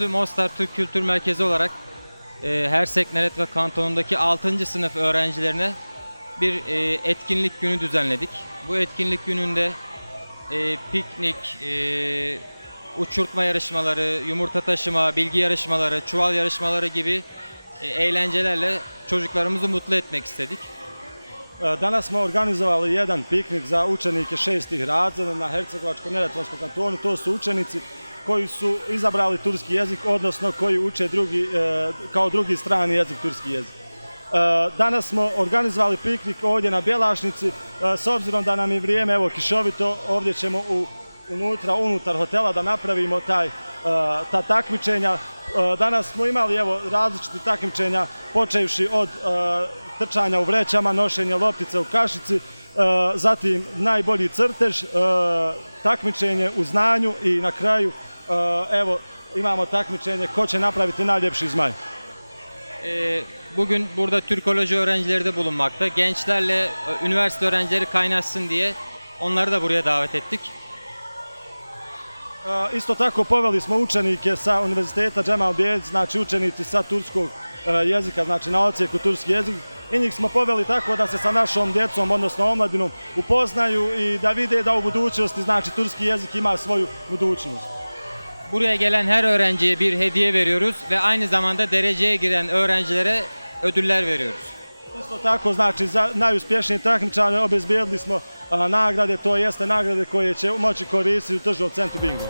Üniversitesi Mostar Türk Kültür Merkezi olarak Hersekneret ve kantonundaki 6. sınıf öğrencilerine bir etkinlik günü düzenledik. Bu etkinlik gününde piknik, uçurtma yarışmaları, yumurta taşıma, bilgi yarışmaları, çuval yarışmaları gibi eğlencelerle çocuklarımızı mutlu etmek istedik. Danas smo organizovali jedan piknik za učenike 6. razreda na Hercegovačko-neretvanskom kantonu. To su učenici koji su izabrali turski jezik, odnosno koji uče kao drugi strani jezik turski jezik. Danas smo organizovali piknik ovdje na Bjelašnici. S obzirom da nam je vrijeme kišovito, ovdje ćemo unutar hotela da napravimo ta takmičenja. Danas smo imali različiti takmičenja, počevši od trčanja u vrećama, nošenja loptice u kašici, zatim najbolji crtež, takmičenje u znanju i na kraju imamo takmičenje ko će napraviti najljepši zmaj. Bugün burada Türkoloji öğrencileri de bulunmakta. Gençlerle üniversite öğrencileri kaynaşsın diye onları da buraya davet ettik. Isto tako poveli smo učenike sa Univerziteta Džemal Bijelić, znači učenici sa turskog jezika, znači na odsjeku turski jezik. I njih smo poveli tako da se sa našom djecom, odnosno omladinom, upoznaju i da vide da u budućnosti, znači turski jezik ima svoju budućnost. Buraya gelen her öğrenciye bir hediye veriyoruz ve aynı zamanda dereceye giren öğrencilere ödüller veriyoruz. Isto tako, znači za najuspješnije takmičare obezbijedili smo nagrade, to jeste nagrade koje će moći koristiti u tržnom centru Bingo.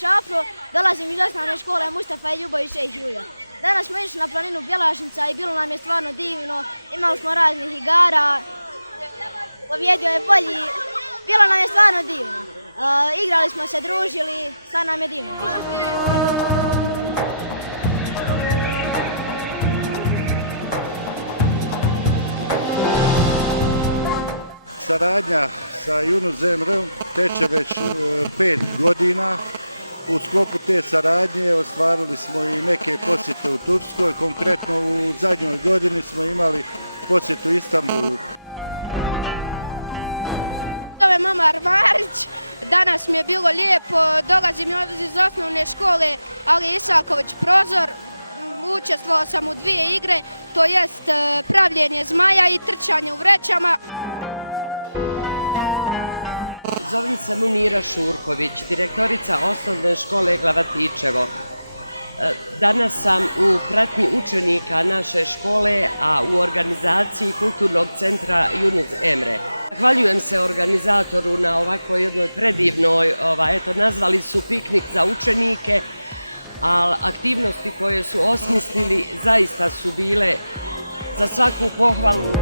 Šafro, dolazim iz osnovne škole Mustafa i Ljubović Šejh Juja. Danas smo išli na planinu Bjelašnica i bilo nam je stvarno divno, imali smo raznih igara, pobjedio je bolji, bilo nam je stvarno divno. Igrali smo se, družili, stvarno nam je divno bilo. Saradnja sa Yunus Emreom teče već 5 godina. U sklopu te saradnje ostvarili smo i neke posjete u Turskoj, konkretno u zadnjoj godini smo imali posjetu Istanbulu. Zovem Mamar Marić, danas mi je bilo lijepo, dolazim iz osnovne škole Ali Isaković Prozor, učestvovao sam u 2 igre, to jest pravljenje zmaja i trčanje u vrećama. Zovem se Munira Šurković, direktorica osnovne škole Glavatičevo. Danas sam u pratnji učenika naše škole, a u organizaciji Kulturnog centra Yunus Emre. Zahvaljujem se organizatoru na ovako jednoj predivnoj, nazvali su piknik za učenike, a aktivnosti koje su osmislili zaista su bile za svaku pohvalu.